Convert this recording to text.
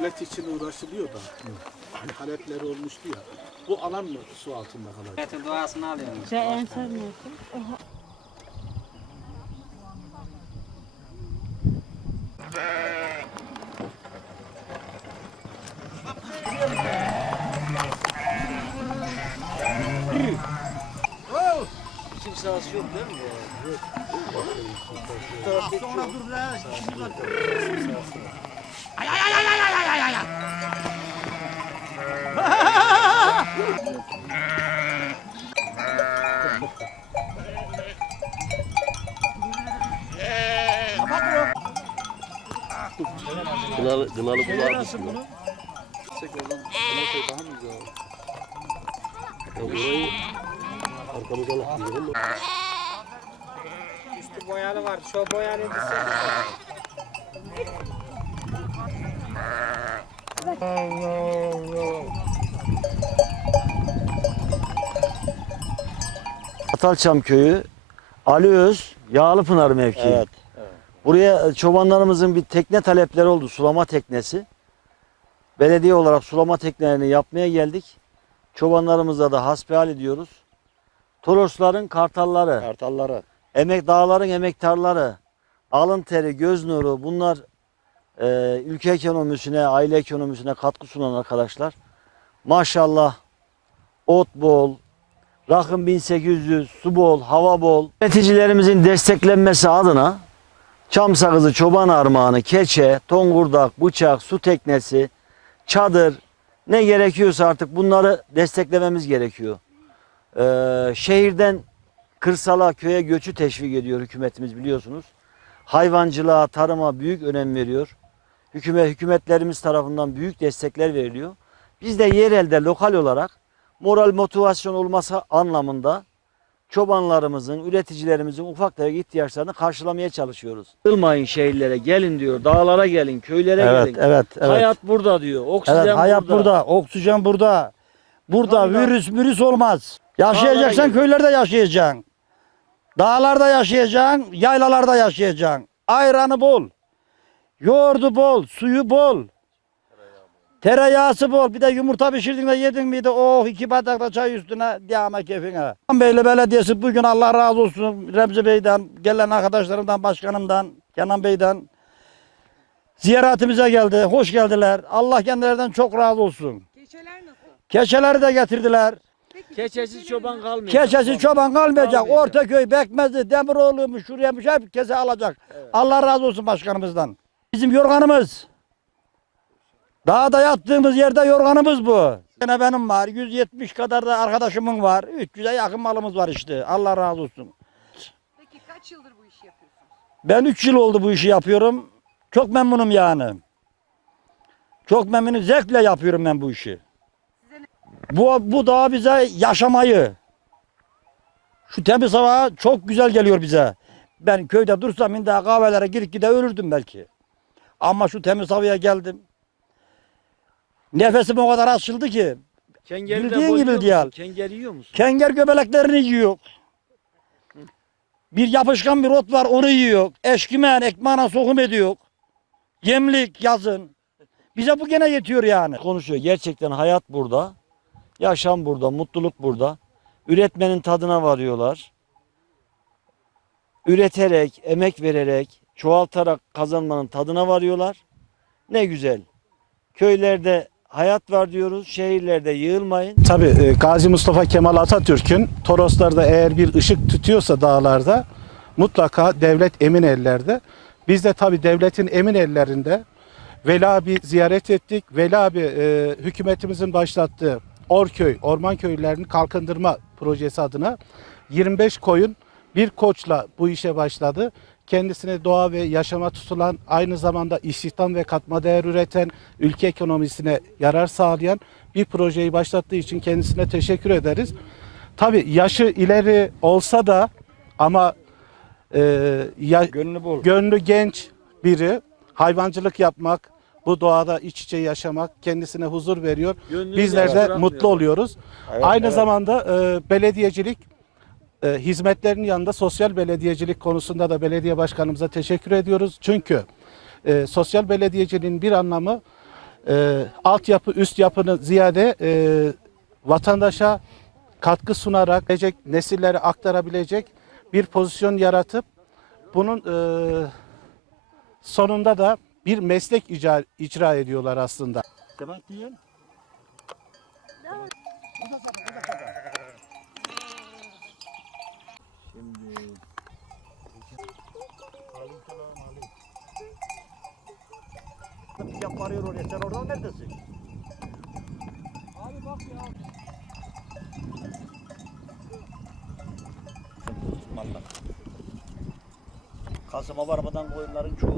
Gölet için uğraşılıyor da. Hani halepler olmuştu ya. Bu alan mı su altında kalacak? Milletin duasını alıyoruz. Sen en sevmiyorsun. Kimsası yok değil mi? Gınalı, gınalı bulağı Nasıl bunu? Çek oradan. Ona koy daha mı güzel? Ya burayı arkamızdan atlayalım. Üstü boyalı vardı. Şu boyalı Atalçam köyü Ali Öz Yağlıpınar mevkii. Evet. Buraya çobanlarımızın bir tekne talepleri oldu. Sulama teknesi. Belediye olarak sulama teknelerini yapmaya geldik. Çobanlarımızla da hasbihal ediyoruz. Torosların kartalları, Kartalları. emek dağların emektarları, alın teri, göz nuru bunlar e, ülke ekonomisine, aile ekonomisine katkı sunan arkadaşlar. Maşallah ot bol, rakım 1800, su bol, hava bol. Üreticilerimizin desteklenmesi adına çam sakızı, çoban armağanı, keçe, tongurdak, bıçak, su teknesi, çadır ne gerekiyorsa artık bunları desteklememiz gerekiyor. Ee, şehirden kırsala, köye göçü teşvik ediyor hükümetimiz biliyorsunuz. Hayvancılığa, tarıma büyük önem veriyor. Hükümet, hükümetlerimiz tarafından büyük destekler veriliyor. Biz de yerelde, lokal olarak moral motivasyon olması anlamında çobanlarımızın, üreticilerimizin ufak tefek ihtiyaçlarını karşılamaya çalışıyoruz. Ilmayın şehirlere gelin diyor, dağlara gelin, köylere Evet, gelin. evet, evet. Hayat burada diyor, oksijen evet, hayat burada. burada. oksijen burada. Burada da- virüs virüs olmaz. Yaşayacaksan gel. köylerde yaşayacaksın. Dağlarda yaşayacaksın, yaylalarda yaşayacaksın. Ayranı bol. Yoğurdu bol, suyu bol. Tereyağısı bol. Bir de yumurta pişirdin de yedin miydi? Oh iki bardak da çay üstüne diyama keyfine. Beyli Belediyesi bugün Allah razı olsun Remzi Bey'den, gelen arkadaşlarımdan, başkanımdan, Kenan Bey'den ziyaretimize geldi. Hoş geldiler. Allah kendilerinden çok razı olsun. Keçeler nasıl? Keçeleri de getirdiler. Keçesiz çoban kalmıyor. Keçesi çoban kalmayacak. Kalmayacak. Ortaköy, Bekmezli, Demiroğlu'ymuş, şuraymış hep kese alacak. Allah razı olsun başkanımızdan. Bizim yorganımız. Dağda yattığımız yerde yorganımız bu. Yine benim var. 170 kadar da arkadaşımın var. 300'e yakın malımız var işte. Allah razı olsun. Peki kaç yıldır bu işi yapıyorsunuz? Ben 3 yıl oldu bu işi yapıyorum. Çok memnunum yani. Çok memnunum. Zevkle yapıyorum ben bu işi. Bu, bu da bize yaşamayı. Şu temiz hava çok güzel geliyor bize. Ben köyde dursam şimdi kahvelere girip gide ölürdüm belki. Ama şu temiz havaya geldim. Nefesim o kadar açıldı ki. Kengeri Bildiğin gibi musun? Kenger yiyor musun? Kenger göbeleklerini yiyor. Bir yapışkan bir ot var onu yiyor. Eşkimen, ekmana sokum ediyor. Yemlik yazın. Bize bu gene yetiyor yani. konuşuyor. Gerçekten hayat burada. Yaşam burada, mutluluk burada. Üretmenin tadına varıyorlar. Üreterek, emek vererek, çoğaltarak kazanmanın tadına varıyorlar. Ne güzel. Köylerde hayat var diyoruz, şehirlerde yığılmayın. Tabii e, Gazi Mustafa Kemal Atatürk'ün Toroslarda eğer bir ışık tutuyorsa dağlarda mutlaka devlet emin ellerde. Biz de tabii devletin emin ellerinde Veli abi ziyaret ettik. Veli abi e, hükümetimizin başlattığı Orköy, orman köylerini kalkındırma projesi adına 25 koyun bir koçla bu işe başladı. Kendisine doğa ve yaşama tutulan, aynı zamanda istihdam ve katma değer üreten, ülke ekonomisine yarar sağlayan bir projeyi başlattığı için kendisine teşekkür ederiz. Tabii yaşı ileri olsa da ama e, ya, Gönlü bol. gönlü genç biri hayvancılık yapmak, bu doğada iç içe yaşamak kendisine huzur veriyor. Gönlünü Bizler de mutlu oluyoruz. Aynı zamanda e, belediyecilik e, hizmetlerinin yanında sosyal belediyecilik konusunda da belediye başkanımıza teşekkür ediyoruz. Çünkü e, sosyal belediyeciliğin bir anlamı e, altyapı, üst yapını ziyade e, vatandaşa katkı sunarak gelecek nesillere aktarabilecek bir pozisyon yaratıp bunun e, sonunda da bir meslek icra, icra ediyorlar aslında. Demek değil. Şimdi yaparıyor oraya. Sen oradan neredesin? Abi bak ya. Kasıma varmadan koyunların çoğu.